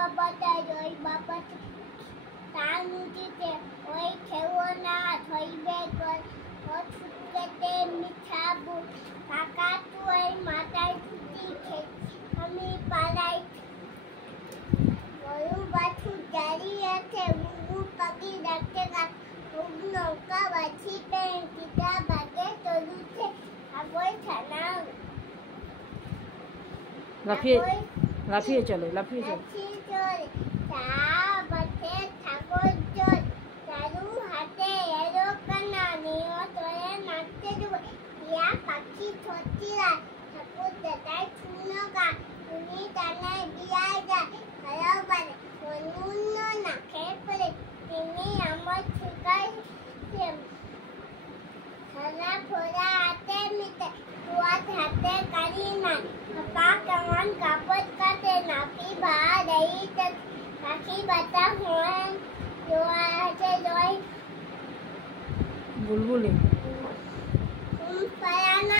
বাবাটা ওই বাবাটা তার নিচে ওই খেও না ধইবে ছুটকেতে মিঠাবু কাকা তুই মাথায় ছুটি আমি পালাই গরু বাছুর দাঁড়িয়ে আছে বুবু পাখি ডাকতে গাছ নৌকা বাছিতে পিতা বাগে তলুছে আগয় ছানা লাফিয়ে চলে চা বাতে ঠাকুর জল চারু হাতে এলো কানা নিয়ে তোরে নাচতে দেবো ইয়া পাখি ছটিরা ঠাকুর দাদাই শুনো গা তুমি টানায় বিয়ায় যায় ভালো বানে অন্য না খেয়ে পড়ে তিনি আমার শিকার সারা ফোরা হাতে মিটে কুয়াত হাতে কারি নাই পা কেমন কাপড় কাটে নাকি বা দেই পাখি বাতা হয় জোয়া হাতে জয় বুলবুলি পায়ানা